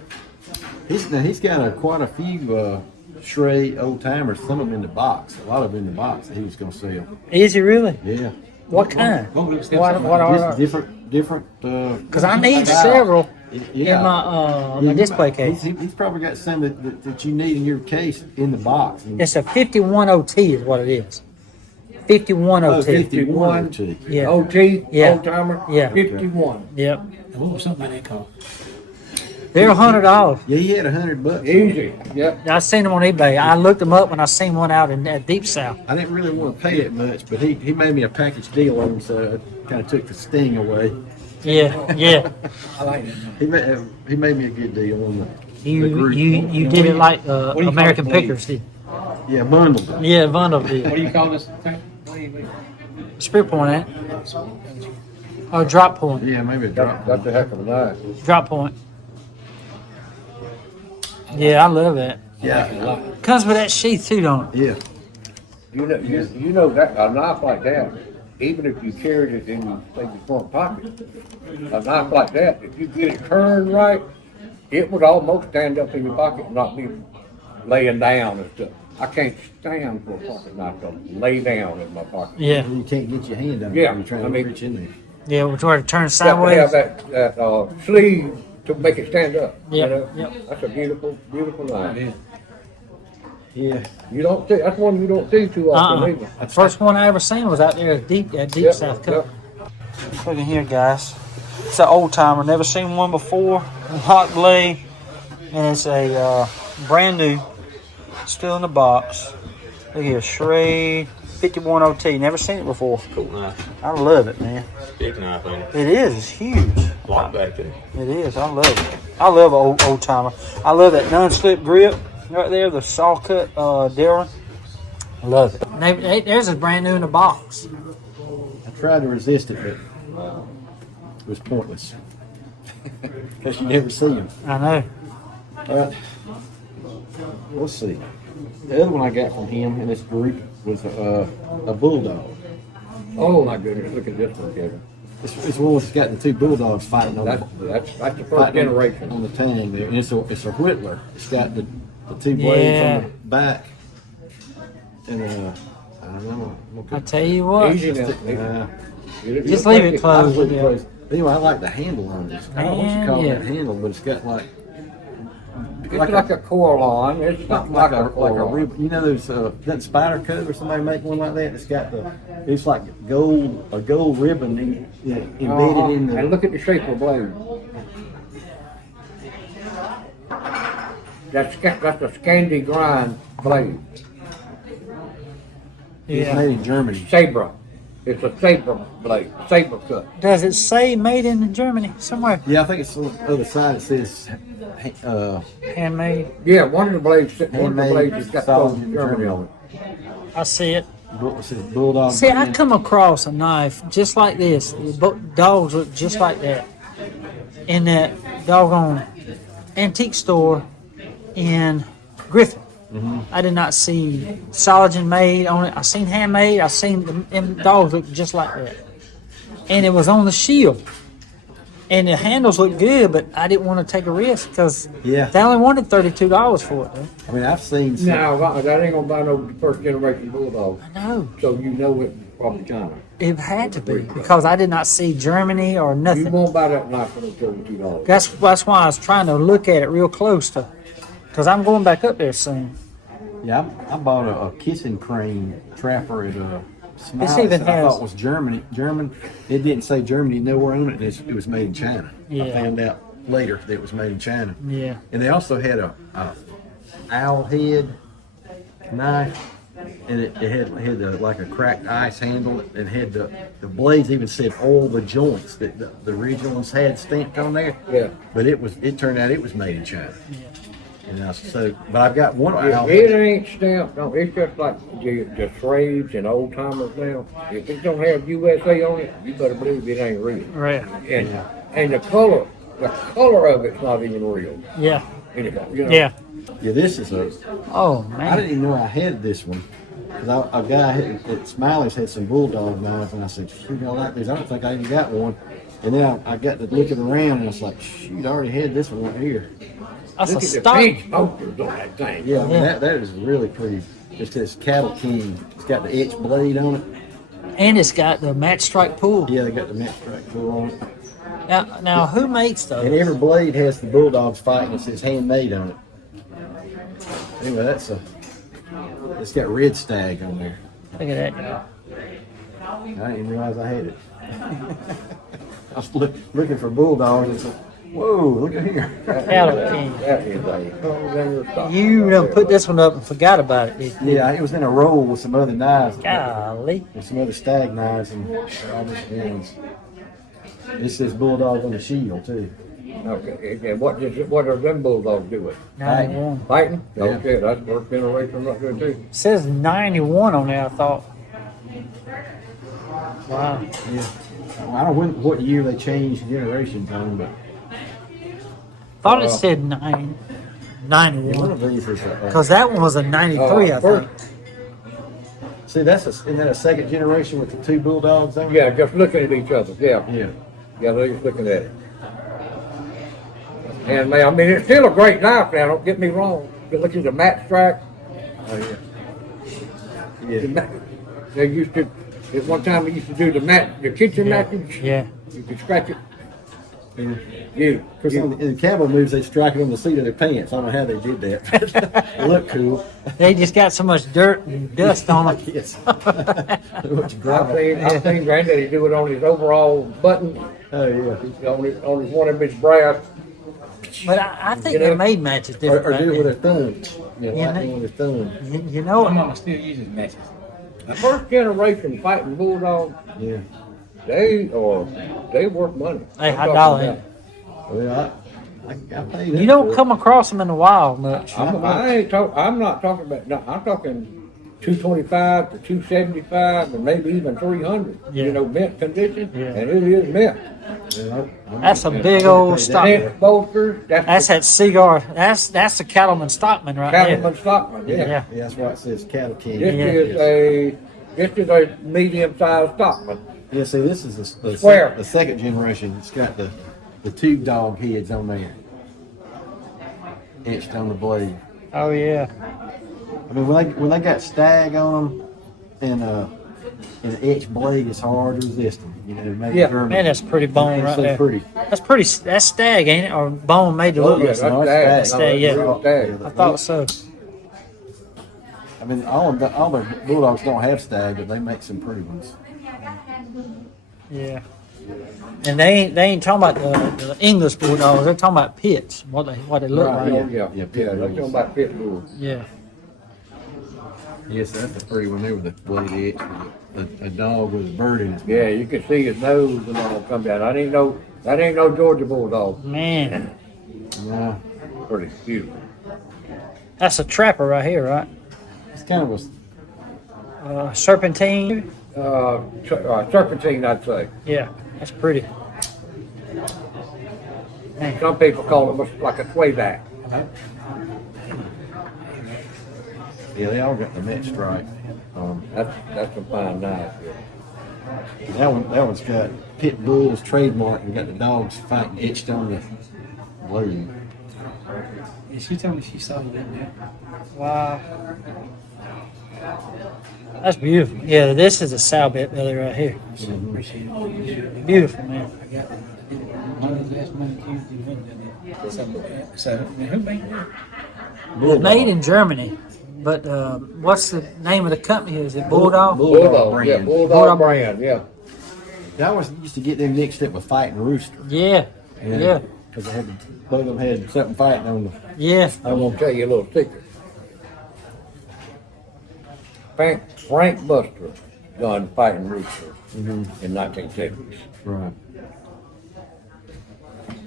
He's got quite a few Shrey old timers. Some of them in the box. A lot of them in the box that he was going to sell. Is he really? Yeah. What kind? Won't look still What something are Just different. Because I need several Yeah. in my display case. He's probably got some that you need in your case in the box. It's a 51OT is what it is. 51OT. 51 T. Yeah. OT, Yeah. old timer, Yeah. 51. Yep. And what was something like that called? They're $100. Yeah, he had $100. Easy. Yep. I seen them on eBay. I looked them up when I seen one out in Deep South. I didn't really want to pay that much, but he made me a package deal on them, so I kind of took the sting away. Yeah, yeah. I like that. He made me a good deal on the You group. you did it like do you American call it, Pickers did. Yeah, bundled. Yeah, Vondo What did. do you call this thing? What do you Spear point, eh? Oh, drop point. Yeah, maybe a drop. That's a heck of a knife. Drop point. Yeah, I love that. Yeah, Comes with that sheath too, don't it? yeah. You know that a knife like that, even if you carried it in your front pocket, a knife like that, if you get it turned right, it would almost stand up in your pocket and not be laying down and stuff. I can't stand for a pocket knife to lay down in my pocket. Yeah, You can't get your hand on it Yeah, when you're trying I to mean- reach in there. yeah. Which way to turn You have to have sideways? that sleeve to make it stand up. Yep, You know? yep. That's a beautiful, beautiful knife. It is. Yeah, You don't see, that's one you don't see too often either. The first one I ever seen was out there at Deep Yep, South Cup. yep. Look at here, guys. It's an old timer. Never seen one before. Hot blade, and it's a brand new, still in the box. Look here, Shrey 51OT. Never seen it before. Cool knife. I love it, man. Big knife, ain't it? It is. It's huge. Lock back there. It is. I love it. I love an old timer. I love that non-slip grip right there. The saw cut Darren. I love it. There's a brand new in the box. I tried to resist it, but it was pointless. Because you never see them. I know. All right. Let's see. The other one I got from him in this group was a bulldog. Oh my goodness, look at this one, Kevin. It's one that's got the two bulldogs fighting on That's the first fighting generation. on the tang there. And it's a whittler. It's got the two blades Yeah. on the back. And I don't know. I tell you what, Easy now. just leave it closed. Really Yeah. close. Anyway, I like the handle on this. I don't know what you call Man, that handle, but it's got like It's like a coil on. It's not like a coil. ribbon. You know those that Spyercos or somebody make one like that? It's got it's like a gold ribbon embedded in the. And look at the shape of the blade. That's a Scandi grind blade. It's Yeah. made in Germany. Sabre. It's a sabre blade. Sabre cut. Does it say made in Germany somewhere? Yeah, I think it's on the other side. It says Handmade. Yeah, one of the blades. One of the handmade, blades has got solid some Germany on it. I see it. It says bulldog. See, I brand. come across a knife just like this. Dogs look just like that in that doggone antique store in Griffin. I did not see Soligen made on it. I seen handmade. I seen them dogs look just like that, and it was on the shield. And the handles look good, but I didn't want to take a risk because Yeah. they only wanted $32 for it. Though. I mean, I've seen some. Now, that ain't gonna buy no first generation bulldog. I know So you know it probably China. it had to be because I did not see Germany or You nothing. won't buy that knife for no $32. That's why I was trying to look at it real close to, because I'm going back up there soon. Yeah, I bought a kissing crane trapper at Smiley's even that I has- thought was German. It didn't say Germany nowhere on it. It was made in China. I Yeah. found out later that it was made in China. Yeah. And they also had a owl head knife, and it had like a cracked ice handle, and had the blades even said all the joints that the original ones had stamped on there. Yeah. But it turned out it was made in China. And but I've got one owl. It ain't stamped. No, it's just like the trades and old timers now. If it don't have USA on it, you better believe it ain't real. Right. And the color of it's not even real. Yeah. Anyway, you know. Yeah. Yeah, this is Oh I man. didn't even know I had this one. Because a guy at Smiley's had some bulldog knives, and I said, shoot, I like these. I don't think I even got one. And then I got to looking around, and I was like, shoot, I already had this one right here. That's Look a at the stock. pink posters on that thing. Yeah, I mean, Yeah. that is really pretty. It says Cattle King. It's got the etched blade on it. And it's got the match strike pull. Yeah, they got the match strike pull on it. Now who makes And those? every blade has the bulldogs fighting. It says handmade on it. Anyway, it's got red stag on there. Look at that. I didn't even realize I had it. I was looking for bulldogs and said, whoa, look at here. Cattle King. That is a whole stock. You done put this one up and forgot about it, didn't you? Yeah, it was in a roll with some other knives. Golly. With some other stag knives and all these ones. This says bulldog on the shield too. Okay, and what are them bulldogs doing? 91. Fighting? Yeah. Okay, that's first generation right there too. It says 91 on there, I thought. Wow. Yeah. I don't know what year they changed generations on, but Thought it said one 91. of these is Because that one was a 93, I think. see, isn't that a second generation with the two bulldogs on it? Yeah, just looking at each other. Yeah, Yeah. yeah, they're just looking at it. And I mean, it's still a great knife now. Don't get me wrong. But look at the match strike. Oh yeah. The Yeah. ma- They used to. At one time, they used to do the kitchen matches. Yeah. You could scratch it. Yeah. You. Of course, in the cowboy moves, they strike it on the seat of their pants. I don't know how they did that. It looked cool. They just got so much dirt and dust on them. Yes. What you grab it. I've seen Granddaddy do it on his overall button, Oh yeah. on his one of his brass. But I think You know, they made matches different. Or back do it with then. their thumb. Yeah, Yeah, lightning with their thumb. You know My it. mama still uses matches. The first generation fighting bulldogs, Yeah. they worth money. Hey, I'm hot talking dollar, about- Well, I paid You up don't for it. come across them in the wild much. I'm not talking about. No, I'm talking 225 to 275, and maybe even 300. Yeah. You know, mint condition, Yeah. and it is mint. Well, That's a big old stock. Mint bolsters. That's that cigar. That's the Cattleman Stockman right Cattleman Stockman. there. Yeah. Yeah. Yeah, that's why it says cattle king. This is a medium-sized Stockman. Yeah, see, this is Square. the second generation. It's got the two dog heads on there, etched on the blade. Oh yeah. I mean, when they got stag on them, and an etched blade is hard resistant. You know, made Yeah, German. Man, that's pretty bone It's right so there. pretty. That's pretty. That's stag, ain't it? Or bone made to look Yeah, like that's No, it's stag. stag. Stag, yeah. Real stag. I thought so. I mean, all the bulldogs don't have stag, but they make some pretty ones. Yeah. And they ain't talking about the English bulldogs. They're talking about pits. What they look Right, like. yeah, Yeah, they're talking about pit bulls. Yeah. Yes, that's a pretty one there with the blade edge. A dog with a bird in his mouth. Yeah, you can see his nose and all come down. That ain't no Georgia bulldog. Man, Yeah, Pretty beautiful. that's a trapper right here, right? it's kind of a Serpentine. Serpentine, I'd say. Yeah, that's pretty. Some people call it like a swayback. yeah. They all got the net stripe. That's some fine knives. That one's got pit bull's trademark and got the dogs fighting etched on the blade. Yeah, she told me she saw you in there. Wow. That's beautiful. Yeah, this is a sow bit belly right here. Appreciate it. Beautiful, man. I got one of those last money Tuesday window. So who made that? It's made in Germany, but what's the name of the company? Is it Bulldog? Bulldog brand. Yeah, Bulldog Bulldog brand, yeah. That was used to get them mixed up with fighting rooster. Yeah, yeah, Because both of them had something fighting on them. yeah. I'm gonna tell you a little secret. Frank Buster done fighting rooster in 1970s. Right.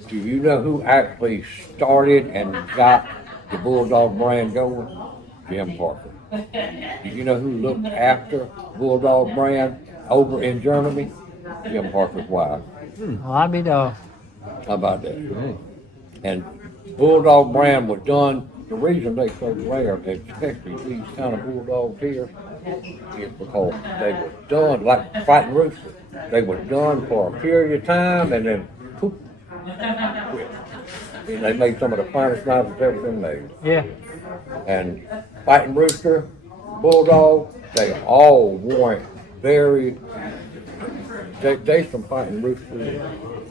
Do you know who actually started and got the Bulldog brand going? Jim Parker. Do you know who looked after Bulldog brand over in Germany? Jim Parker's wife. Well, I be dog. How about that? And Bulldog brand was done. The reason they so rare, especially these kind of bulldogs here, is because they were done like fighting rooster. They were done for a period of time and then poof, quit. And they made some of the finest knives that's ever been made. Yeah, And fighting rooster, bulldog, they all warrant very. They some fighting roosters.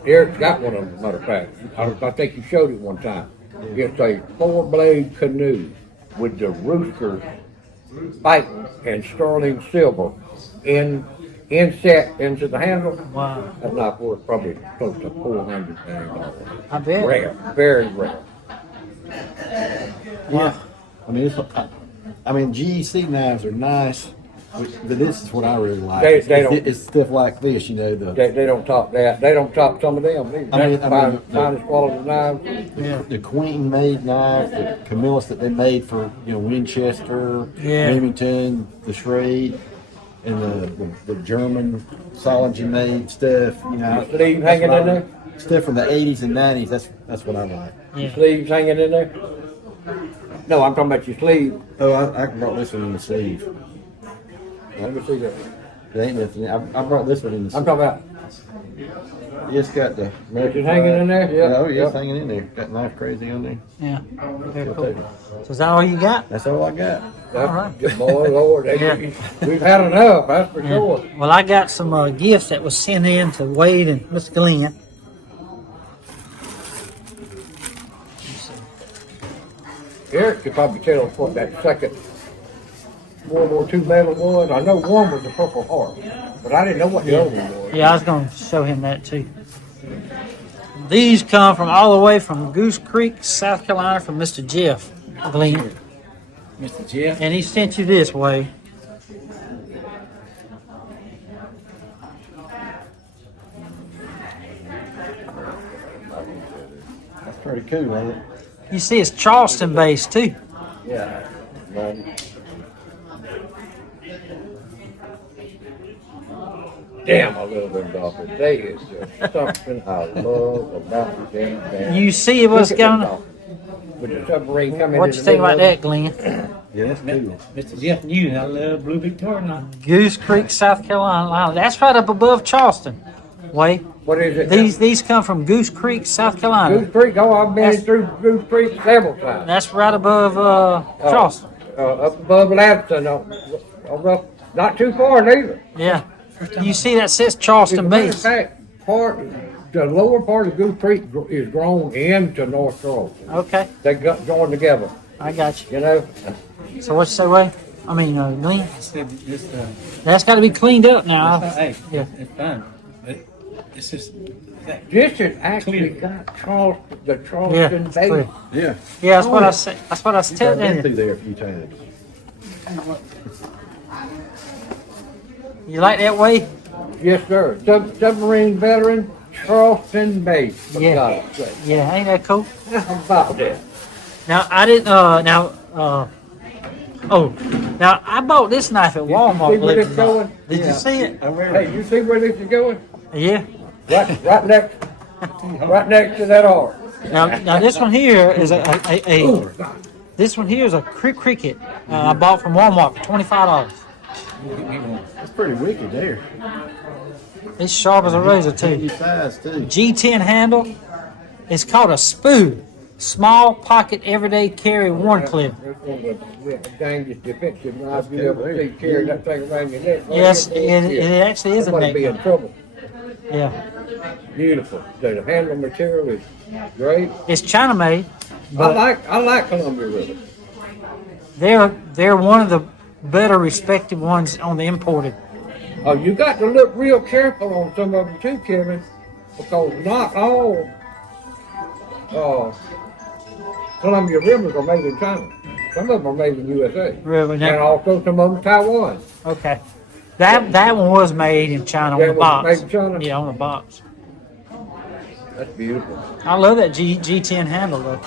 Eric's got one of them, as a matter of fact. I think he showed it one time. It's a 4-blade canoe with the roosters fighting and sterling silver inset into the handle. wow. That knife worth probably close to $400. I bet. Rare, very rare. Yeah. I mean, GEC knives are nice, but this is what I really like. They don't- It's stuff like this, you know. They don't top that. They don't top some of them. Either. I mean, That's the finest quality knives. The Queen made knife, the Camillus that they made for Winchester, Yeah. Remington, the Schrade, and the German Solingen made stuff. Sleeves hanging in there. Stuff from the 80s and 90s. That's what I like. Yeah. Sleeves hanging in there. No, I'm talking about your sleeve. Oh, I brought this one in the sleeve. Let me see that. It ain't nothing. I brought this one in the I'm sleeve. talking about. It's got the Americus hanging in there? Yeah. Oh, yeah, Yep. it's hanging in there. Got knife crazy on there. Yeah, very I'll cool. take it. So is that all you got? That's all I got. All right. Boy, Lord, Yeah. we've had enough. That's for sure. Well, I got some gifts that was sent in to Wade and Miss Glenn. Eric could probably tell us what that second World War II medal was. I know one was the Purple Heart, but I didn't know what the other one was. Yeah, I was going to show him that too. These come from all the way from Goose Creek, South Carolina, from Mr. Jeff Glenn. Mr. Jeff? And he sent you this way. That's pretty cool, ain't it? You see, it's Charleston based too. Yeah. Damn, I love them dolphins. They is just something I love about them. You see what's Look at them going on? dolphins. with the submarine coming. What you think about that, Glenn? Yeah, that's cool. Mr. Jeff Newton, I love Blue Victoria. Goose Creek, South Carolina. That's right up above Charleston. Wait, What is it? these come from Goose Creek, South Carolina. Goose Creek. Oh, I've been That's- through Goose Creek several times. That's right above Charleston. Up above Lampton, not too far neither. Yeah. You see that says Charleston As a matter of base. fact, the lower part of Goose Creek is grown into North Charleston. Okay, They got joined together, I got you. you know. So what you say, Ray? I mean, Glenn? I said, this, That's got to be cleaned up now. hey, Yeah. it's fine. But it's just, that, This has actually got Charleston, the Yeah, Charleston it's base. clear. Yeah. Yeah, that's what I said. That's what I was I've telling been you. through there a few times. You like that way? Yes, sir. Submarine veteran, Charleston base. Yeah. Got it straight. Yeah, ain't that cool? How about that? Now I didn't. Now I bought this knife at Walmart. see where believe it's it or not. going? Did you see it? Hey, you see where this is going? Yeah. Right next to that R. Now this one here is this one here is a cricket I bought from Walmart for $25. That's pretty wicked there. It's sharp as a razor Handy too. size too. G10 handle. It's called a SPOO, small pocket everyday carry worn clip. That's one of the dangest defensive knives you ever see. Carry that thing around your neck. Yes, it actually is a Somebody neck be in knife. trouble. Yeah, Beautiful. The handle material is great. it's China made. I like Columbia River. They're one of the better respected ones on the imported. Oh, you got to look real careful on some of them too, Kevin, because not all Columbia Rivers are made in China. Some of them are made in USA. Really? And Now, also some of them Taiwan. okay. That one was made in China on That the was box. made in China? Yeah, on the box. That's beautiful. I love that G10 handle though.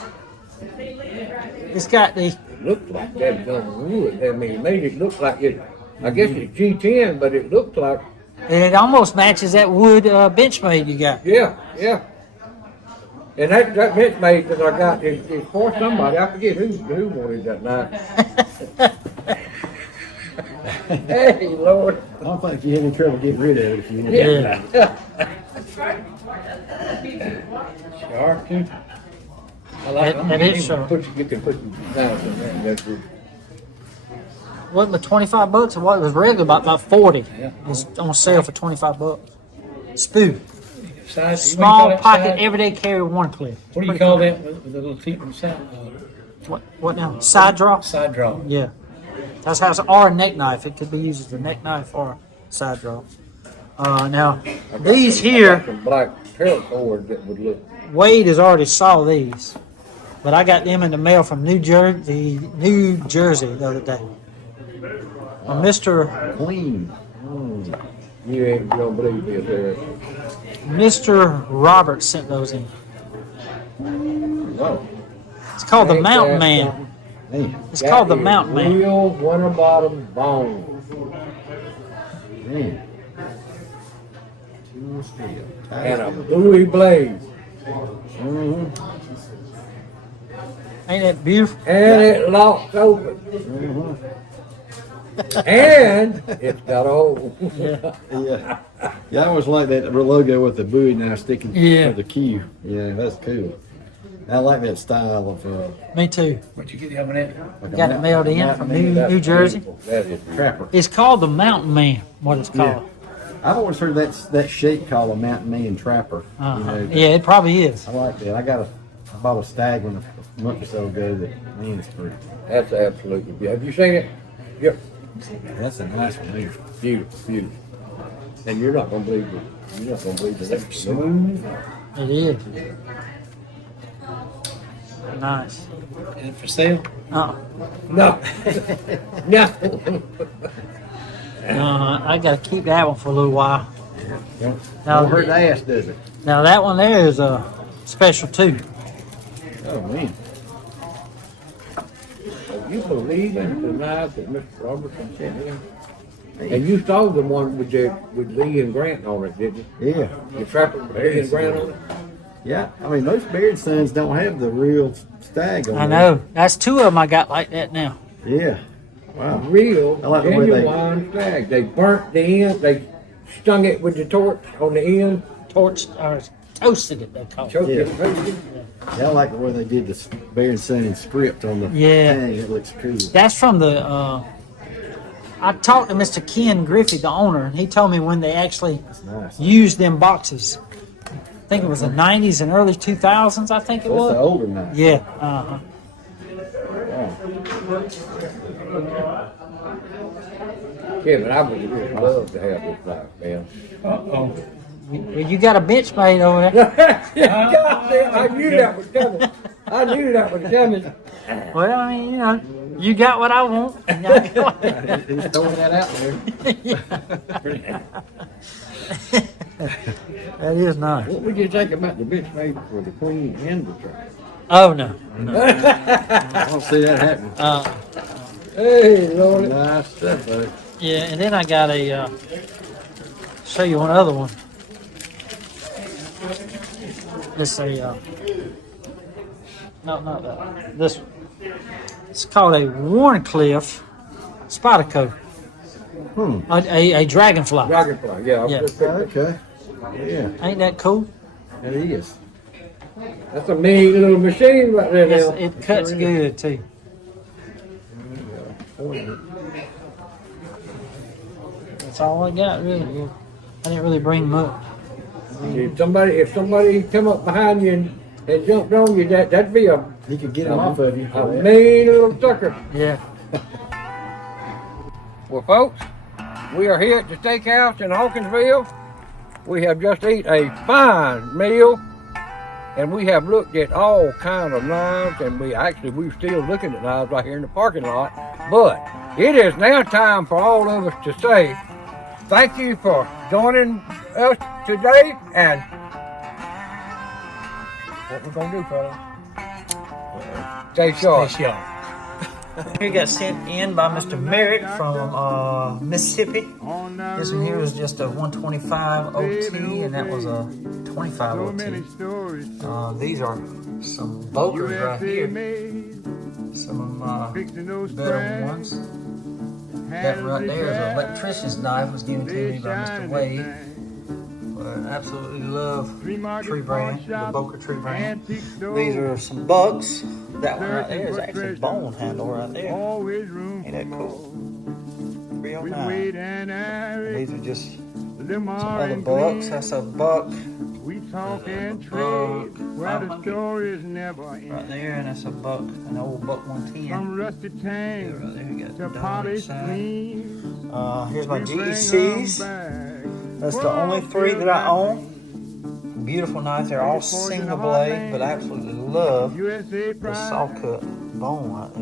It's got the It looks like that on wood. I mean, it made it look like it. I guess it's G10, but it looks like, and it almost matches that wood Benchmade you got. yeah. And that Benchmade that I got is for somebody. I forget who wanted that knife. Hey, Lord. I don't think you had any trouble getting rid of it if you did. Yeah. sharp too. I like That is sharp. You can put some knives in there. And that's good. Wasn't it $25 or what? It was regular about 40. Yeah. It's on sale for $25. SPOO, Side, small pocket everyday carry worn clip. What do you call that with the little teeth on the side? What now? Side draw? Side draw. Yeah. That's how it's or a neck knife. It could be used as a neck knife or side draw. Now, these I got here, some black paracord that would look. Wade has already saw these, but I got them in the mail from New Jersey the other day. Mr. Clean. You ain't gonna believe this there. Mr. Roberts sent those in. Oh, It's called the Ain't Mountain that Man. something? man. It's called the Mountain Man. Real winter bottom bone. Man. Tool steel. And a buoy blade. Ain't that beautiful? And it locks open. And it's got a hole. Yeah. Yeah, I always like that logo with the Bowie knife sticking Yeah. to the Q. Yeah, that's cool. I like that style of Me too. Where'd you get the oven at? like a Got it mount- mailed in mountain from man. New Jersey. That is Trapper. It's called the Mountain Man. What it's called? I've always heard that shape called a mountain man trapper. Uh-huh. You know, Yeah, it probably is. I like that. I bought a stag one a month or so ago that, man, it's pretty. That's absolutely. Have you seen it? Yep. That's a nice one there. Beautiful, beautiful. And you're not gonna believe it. You're not gonna believe it. Smooth. It is. Nice. Is it for sale? Uh, No. No. I got to keep that one for a little while. Don't hurt the ass, does it? Now that one there is a special too. Oh, man. You believe in the knife that Mr. Robertson sent in? And you saw the one with Lee and Grant on it, didn't you? Yeah. The trapper with Lee and Grant on it? Yeah, I mean, most Beard Sons don't have the real stag on I there. know. That's 2 of them I got like that now. Yeah. Wow. Real, I like the way they- genuine stag. They burnt the end, they stung it with the torch on the end. Torch or toasted it, they call it. Choked Yeah. it, toasted it. Yeah, I like the way they did the Beard Son in script on the Yeah. tag. It looks cool. That's from the. I talked to Mr. Ken Griffey, the owner, and he told me when they actually That's nice. used them boxes. I think it was the 90s and early 2000s. I think it That's the was. older knife. Yeah. Uh-huh. Kevin, I would really love to have this knife, man. Uh-oh. Well, you got a Benchmade over there. Goddamn, I knew that was coming. I knew that was coming. Well, I mean, you know, you got what I want. And I got what He's throwing that out there. that is nice. What would you think about the Benchmade for the Queen and the Trump? Oh no. I don't see that happening. Hey, Lord. Nice stuff, buddy. Yeah, and then I got a. Show you one other one. It's a. No, not that one. This one. It's called a Warncliffe Spyercos. A dragonfly. Dragonfly, yeah. Yeah. Okay. Yeah, Ain't that cool? it is. That's a mean little machine right there now. It cuts good too. That's all I got really. I didn't really bring much. If somebody come up behind you and jumped on you, that'd be a He could get him off of you. mean little sucker. Yeah. Well, folks, we are here at the steakhouse in Hawkinsville. We have just eaten a fine meal, and we have looked at all kinds of knives, and we're still looking at knives right here in the parking lot. But it is now time for all of us to say thank you for joining us today, and what we're gonna do, fellas? Stay sharp. Stay sharp. Here got sent in by Mr. Merrick from Mississippi. This one here was just a 125 OT, and that was a 25 OT. These are some Bokers right here. Some better ones. That right there is an electrician's knife. Was given to me by Mr. Wade. But I absolutely love Tree Brand, the Boker Tree Brand. These are some Bucks. That one right there is actually bone handle right there. Ain't that cool? 309. And these are just some other Bucks. That's a Buck. Buck. Right there, and that's a Buck, an old Buck 110. Right there, you got the dog side. Here's my GECs. That's the only 3 that I own. Beautiful knife. They're all single blade, but I absolutely love the saw cut bone right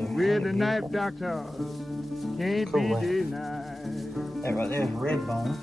there. Cool. That right there is red bone.